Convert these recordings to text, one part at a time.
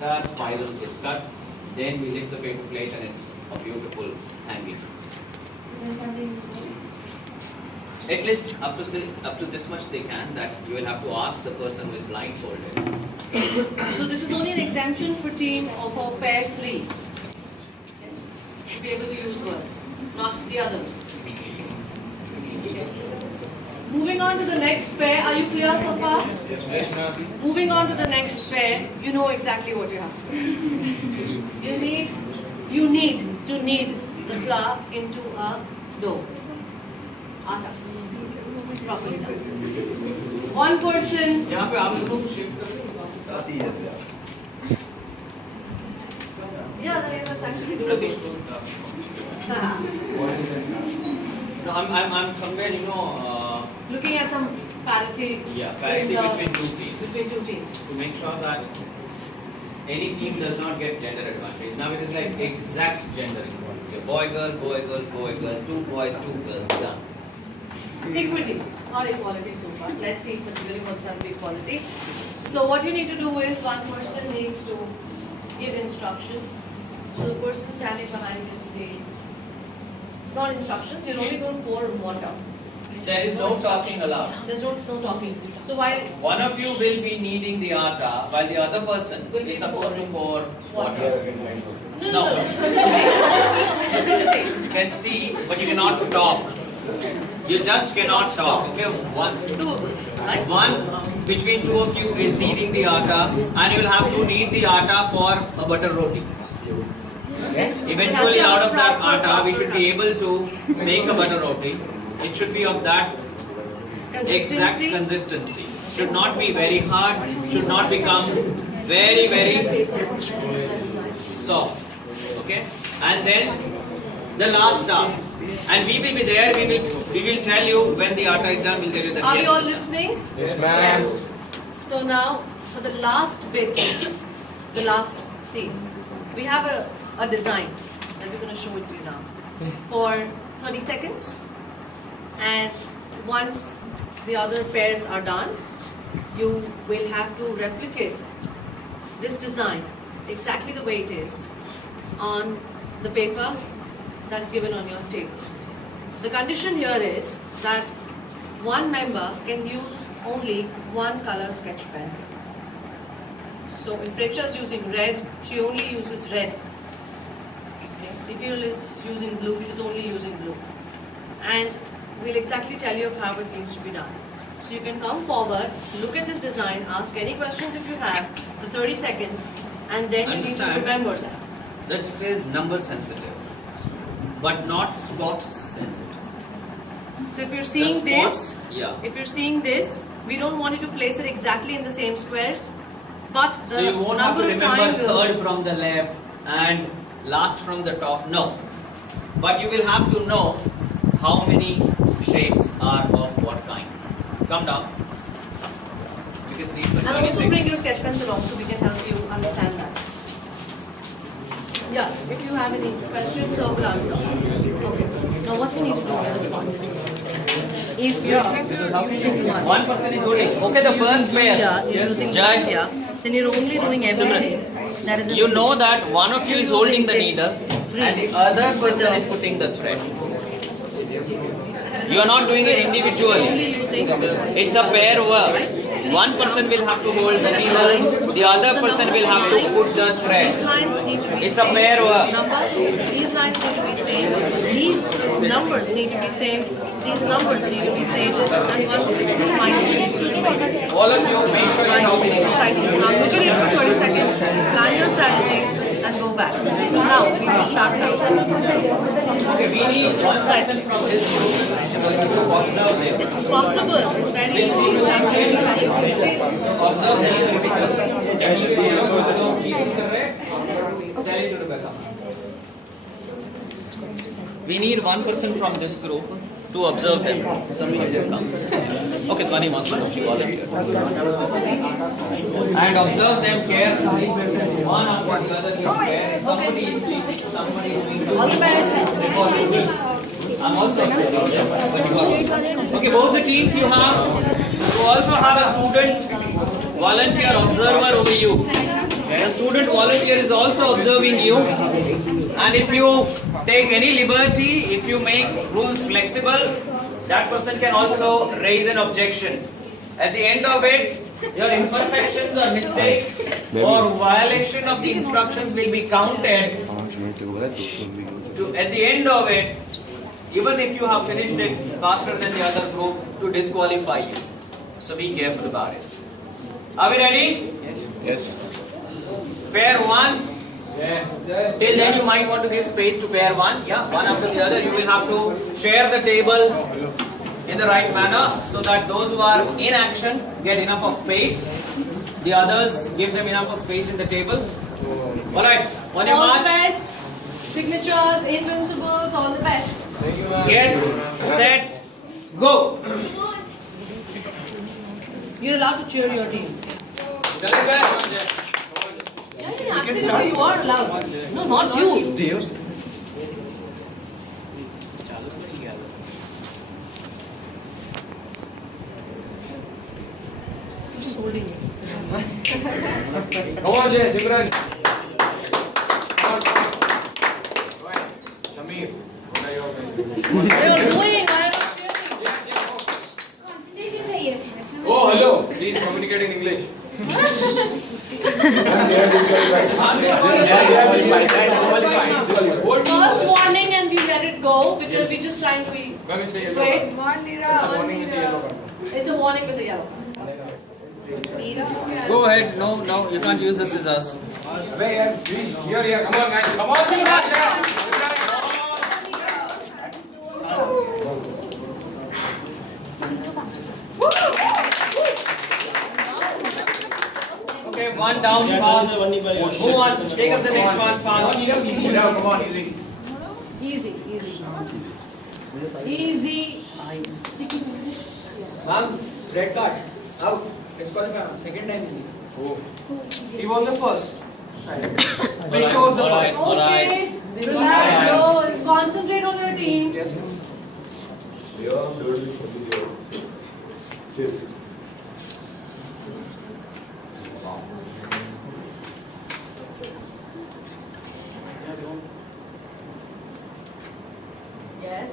the spiral is cut. Then we lift the paper plate and it's a beautiful hanging. At least up to this much they can, that you will have to ask the person who is blindfolded. So this is only an exemption for team or for pair 3. To be able to use words, not the others. Moving on to the next pair, are you clear so far? Yes, ma'am. Moving on to the next pair, you know exactly what you have to do. You need to knead the flour into a dough. Atta. Properly done. One person. यहाँ पे आप लोगों को shift कर देंगे। Yeah, that's actually doable. No, I'm somewhere, Looking at some parity. Yeah, parity between two teams. Between two teams. To make sure that any team does not get gender advantage. Now it is like exact gender equality. Boy, girl, boy, girl, boy, girl, 2 boys, 2 girls, done. Equity, not equality so far. Let's see particularly what's up with equality. So what you need to do is one person needs to give instruction. So the person standing behind gives the not instructions, you're only going to pour water. There is no talking allowed. There's no talking. So while one of you will be kneading the atta while the other person Will is be supposed to pour water. No. You can see. You can see, but you cannot talk. You just cannot talk. Okay, Two, right? one between two of you is kneading the atta, and you will have to knead the atta for a butter roti. Okay. Eventually, out of that atta, we should be able to make a butter roti. It should be of that exact consistency. Should not be very hard. Should not become very, very soft. Okay. And then the last task. And we will be there. We will tell you when the atta is done. We'll tell you that. Are yes, you all listening? Yes, ma'am. Yes. So now for the last bit, the last thing, we have a design and we're going to show it to you now for 30 seconds. And once the other pairs are done, you will have to replicate this design exactly the way it is on the paper that's given on your table. The condition here is that one member can use only one color sketch pen. So if Preksha is using red, she only uses red. Okay. If Ifil is using blue, she's only using blue. And we'll exactly tell you of how it needs to be done. So you can come forward, look at this design, ask any questions if you have, the 30 seconds, and then you need to remember that. That it is number sensitive, but not spot sensitive. So if you're seeing this, yeah. if you're seeing this, we don't want you to place it exactly in the same squares, but the So you won't have number to of remember triangles. third from the left and last from the top. No. But you will have to know how many shapes are of what kind. Come down. You can see the And also 26. bring your sketch pens along so we can help you understand that. Yeah, if you have any questions, or will answer. Okay. Now what you need to do is one. If you're using One person is holding. Okay, the first pair. you're using Judge. one here, then you're only doing everything. That is You know that one of you is holding the needle and the other person is putting the thread. You are not doing it individually. only using It's a pair work. One person will have to hold the needle, the other person will have to put the thread. These lines need to be It's a same. pair work. Numbers, these lines need to be same. These numbers need to be same. These numbers need to be same. And once smile needs to be made. All of you make sure you know Precisely. Now look at it for 30 seconds, plan your strategy, and go back. So now we will start now. okay, we need one person from this group to observe them. It's possible. It's very easy. It's absolutely possible. So observe them. We need one person from this group to observe them. Somebody will come. Okay, Dhwani wants to volunteer. And observe them carefully. One after the other. Somebody is cheating, somebody is doing All the best. I'm also okay, both the teams you also have a student volunteer observer over you. The student volunteer is also observing you, and if you take any liberty, if you make rules flexible, that person can also raise an objection. At the end of it, your imperfections or mistakes or violation of the instructions will be counted. At the end of it, even if you have finished it faster than the other group, to disqualify you. So be careful about it. Are we ready? Yes. Pair 1. Till then you might want to give space to pair 1. Yeah, one after the other. You will have to share the table in the right manner so that those who are in action get enough of space. The others, give them enough of space in the table. Alright, on your All the march. best. Signatures, invincibles, all the best. Get set, go. You're allowed to cheer your team. Yeah, absolutely, you are allowed. No, not you. I'm just holding you. Come on, Jay, Simran. Samir. You're doing, I'm not cheering. Oh, hello. Please communicate in English. First warning and we let it go because we're just trying to be. Wait. It's a warning with a yellow. Go ahead. No, you can't use the scissors. Please, here. Come on, guys. Come on, Simran. Okay, one down, fast. Move on. Take up the next one, fast. Come on, easy. Easy. Easy. Ma'am, red card. Out. Disqualified. Second time. He was the first. Make sure was the first. Okay. Relax. Go. Concentrate on your team. Yes.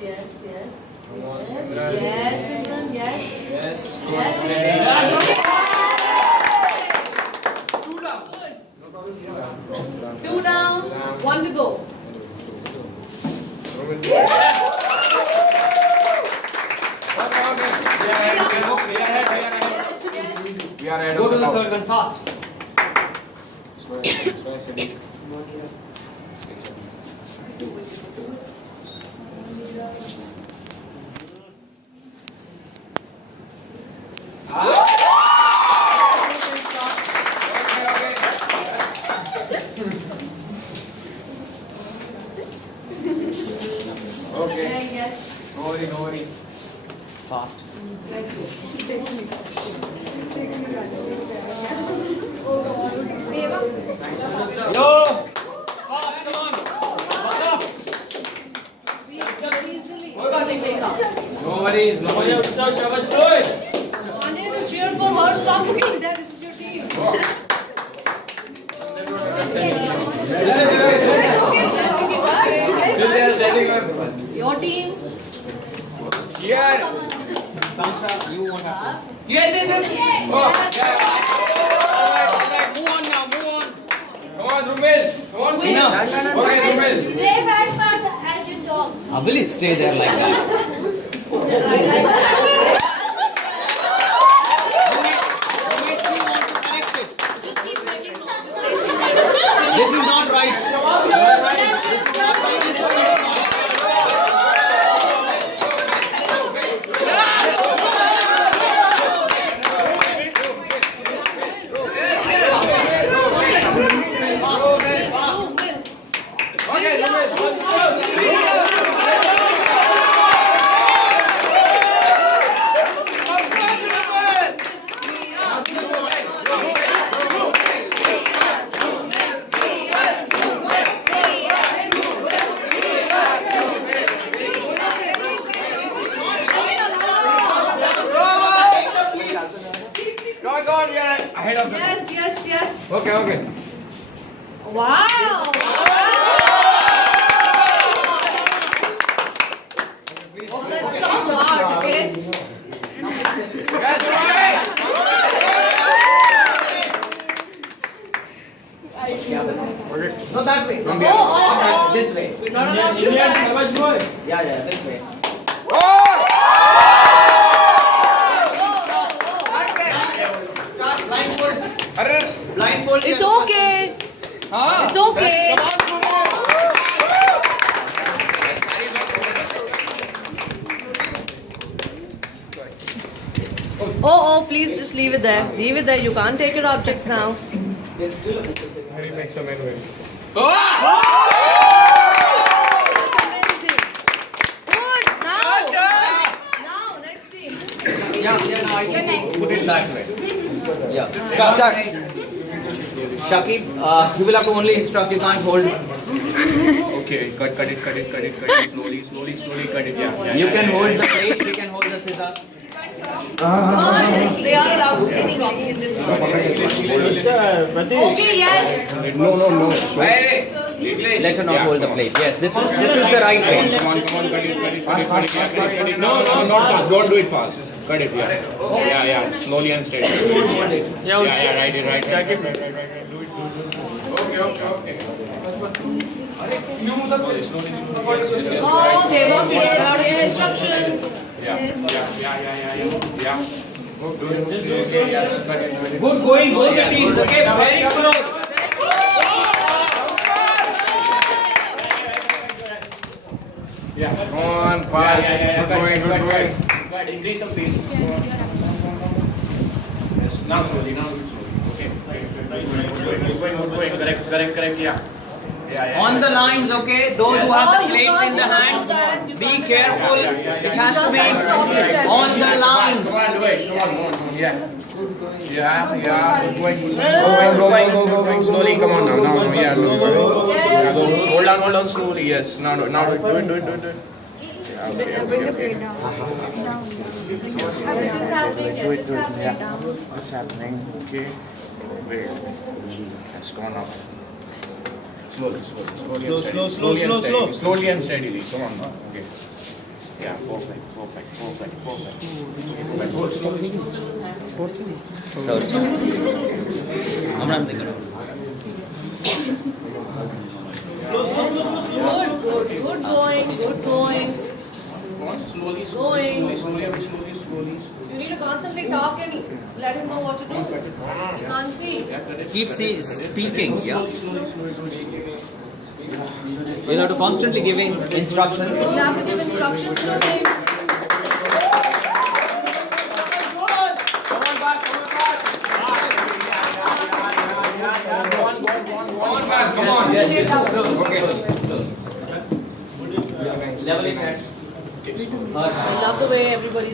Yes, Simran, yes. Yes. Yes, Simran. Two down, one to go. We are ahead. Go to the third one, fast. Okay. Yes. No worry. Fast. Yo! Fast, come on. Easily make up. No worries. I need to cheer for her. Stop looking there. This is your team. Your team. Here. Yes. Oh, Alright, move on now, move on. come on, Rumel. Come on, Enough. Okay, Rumel. Brave as fast as your dog. Will it stay there like that? This is not right. Okay, Rumel. Wow! Oh, that's so hard, okay? That's right. No, that way. Oh. This way. We're not allowed to do that. Yeah, this way. Blindfold. It's okay. It's okay. Oh, please just leave it there. Leave it there. You can't take your objects now. Amazing. Good. Now, next team. Put it that way. Yeah. Shakib, you will have to only instruct, you can't hold. Okay, cut it, slowly, cut it, yeah. You can hold the plate, you can hold the scissors. They are allowed to in this room. Okay, yes. No. Let her not hold the plate. Yes, this is the right way. Come on, cut it. No, not fast, don't do it fast. Cut it, yeah. Yeah, slowly and steady. Yeah, right. Do it. Okay. Oh, they must be clear instructions. Yeah. Okay, yes, cut it. Good going, both the teams. Okay, very close. Yeah. Come on, fast. Good going. Right, increase some pace. Yes, now slowly. Okay. Good going. Correct, yeah. On the lines, okay? Those who have the plates in the hands, be careful. It has to be on the lines. Come on. Yeah. Going. Slowly, come on now. Yeah, hold on slowly. Yes. Now do it. Bring the plate down. Yes, it's happening. What's happening? Okay. Wait. It's gone up. Slowly and steadily. Come on, now. Okay. Yeah, perfect. Good going. Slowly. You need to constantly talk and let him know what to do. You can't see. Keep speaking, yeah? You have to constantly giving instructions. You have to give instructions to him. Come on. Yes. Okay. Level it. I love the way everybody's